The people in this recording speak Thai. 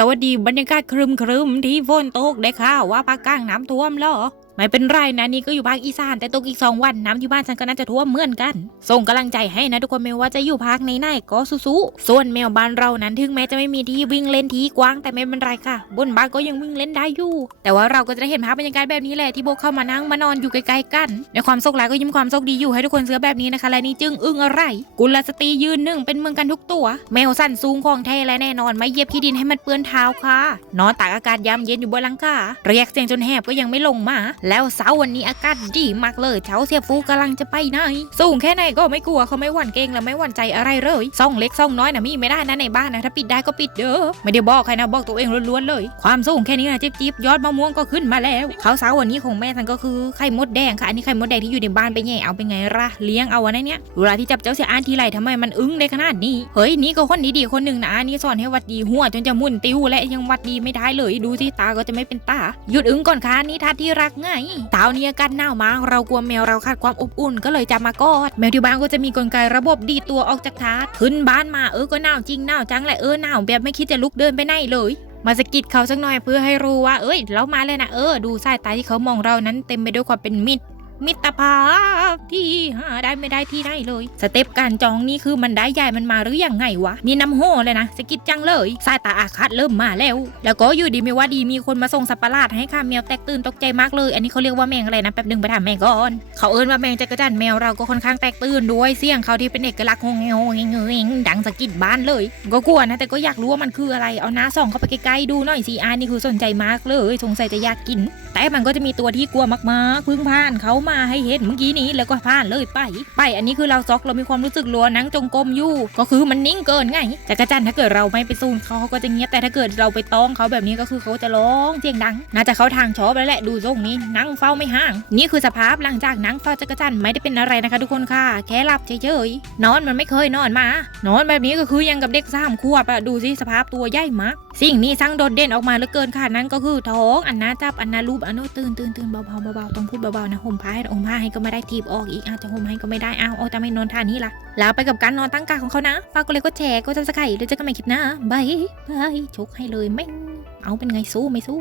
สวัสดีบรรยากาศครึมครึมๆที่ฝนตกได้ข่าวว่าภาคกลางน้ำท่วมเหรอ ไม่เป็นไรนะนี่ก็อยู่ภาคอีสาน แต่ตกอีกสองวันน้ำที่บ้านฉันก็น่าจะท่วมเหมือนกัน ส่งกำลังใจให้นะทุกคนไม่ว่าจะอยู่ภาคไหนๆก็สู้ๆส่วนแมวบ้านเรานั้นถึงแม้จะไม่มีที่วิ่งเล่นที่กว้างแต่ไม่เป็นไรค่ะ บนบ้านก็ยังวิ่งเล่นได้อยู่ แต่ว่าเราก็จะได้เห็นภาพบรรยากาศแบบนี้แหละที่โบเข้ามานั่งมานอนอยู่ใกล้ๆกัน ในความโชคร้ายก็ยิ้มความโชคดีอยู่ให้ทุกคนเสื้อแบบนี้นะคะและนี่จึงอึ้งอะไร กุลสตรียืนหนึ่งเป็นเมืองกันทุกตัว แมวสั้นสูงของแท้และแน่นอนไม่เยียบขี้ดินให้มันเปื้อนเท้าค่ะนอนตากอากาศยามเย็นอยู่บนหลังคาเรียกเสียงจนแหบก็ยังไม่ลงมาแล้วเสาร์วันนี้อากาศดีมากเลยเช้าเสียฟูกำลังจะไปไหน สูงแค่ไหนก็ไม่กลัวเขาไม่หวั่นเกรงและไม่หวั่นใจอะไรเลยซ่องเล็กซ่องน้อยนะมีไม่ได้นะในบ้านนะถ้าปิดได้ก็ปิดเด้อไม่ได้บอกใครนะบอกตัวเองล้วนๆเลย ความสูงแค่นี้นะจิ๊บจิ๊บยอดมะม่วงก็ขึ้นมาแล้วเขาเสาร์วันนี้ของแม่ทันก็คือไข่มดแดงค่ะอันนี้ไข่มดแดงที่อยู่ในบ้านไปแย่เอาเป็นไงล่ะเลี้ยงเอาวันนี้เนี่ยเวลาที่จับเจ้าเสียอานทีไรทำไมมันอึ้งได้ขนาดนี้เฮ้ยนี่ก็คนดีๆคนหนึ่งนะอันนี้สอนให้วัดดีหัวจนจะมุนติ้วและยังวัดดีไม่ได้เลยดูที่ตาก็จะไม่เป็นตาหยุดอึ้งก่อนค่ะนี่ทัดที่รักไงเต่านี้อากาศหนาวมาเรากลัวแมวเราขาดความอบอุ่นก็เลยจะมากอด แมวที่บ้านก็จะมีกลไกระบบดีตัวออกจากทัดขึ้นบ้านมาเออก็หนาวจริงหนาวจังแหละเออหนาวแบบไม่คิดจะลุกเดินไปไหนเลยมาสกิดเขาสักหน่อยเพื่อให้รู้ว่า เอ้ย เรามาเลยนะ เออ ดูสายตาที่เขามองเรานั้นเต็มไปด้วยความเป็นมิตร มิตรภาพที่หาได้ไม่ได้ที่ไหนเลย สเต็ปการจองนี่คือมันได้ใหญ่มันมาหรือยังไงวะ นี่น้ำโหเลยนะสะกิดจังเลยสายตาอาฆาตเริ่มมาแล้ว แล้วก็อยู่ดีไม่ว่าดีมีคนมาส่งสัตว์ประหลาดให้ค่ะแมวแตกตื่นตกใจมากเลย อันนี้เขาเรียกว่าแมงอะไรนะแป๊บหนึงไปถามแมงก่อนเขาเอิ้นว่าแมงจักรจันแมวเราก็ค่อนข้างแตกตื่นด้วยเสียงเขาที่เป็นเอกลักษณ์งงเงงเงงเงงดังสะกิดบ้านเลย ก็กลัวนะแต่ก็อยากรู้ว่ามันคืออะไรเอาหน้าส่องเข้าไปใกล้ๆดูหน่อยสิอานี่คือสนใจมากเลยสงสัยจะอยากกิน แต่มันก็จะมีตัวที่กลัวมากๆพึ่งผ่านเขามาให้เห็นเมื่อกี้นี้แล้วก็ผ่านเลยไป ไป อันนี้คือเราซอกเรามีความรู้สึกรัวนังจงกรมอยู่ ก็คือมันนิ่งเกินไงจักรจันถ้าเกิดเราไม่ไปซูนเขาเขาก็จะเงียบแต่ถ้าเกิดเราไปต้องเขาแบบนี้ก็คือเขาจะร้องเสียงดัง น่าจะเขาทางชอบแล้วแหละดูทรงนี้นั่งเฝ้าไม่ห่าง นี่คือสภาพหลังจากนั่งเฝ้าจักรจันไม่ได้เป็นอะไรนะคะ ทุกคนค่ะ แค่หลับเฉยๆนอนมันไม่เคยนอนมา นอนแบบนี้ก็คือยังกับเด็กสามขวบอะดูสิสภาพตัวใหญ่มากสิ่งนี้สร้างโดดเด่นออกมาเหลือเกินค่ะนั่นก็คือท้องอันนาจับอันนารูปอันโนตื่นตื่นตื่นเบาๆเบาๆต้องพูดเบาๆนะห่มผ้าให้ห่มผ้าให้ก็ไม่ได้ทีบออกอีกอาจจะโฮมให้ก็ไม่ได้อ้าวโอ้แต่ไม่นอนท่านี้ล่ะแล้วไปกับการนอนตั้งกาของเขานะฝากก็เลยก็แชร์ก็จะสไครต์หรือจะก็ไม่คิดนะบายบายชกให้เลยแม่งเอาเป็นไงสู้ไม่สู้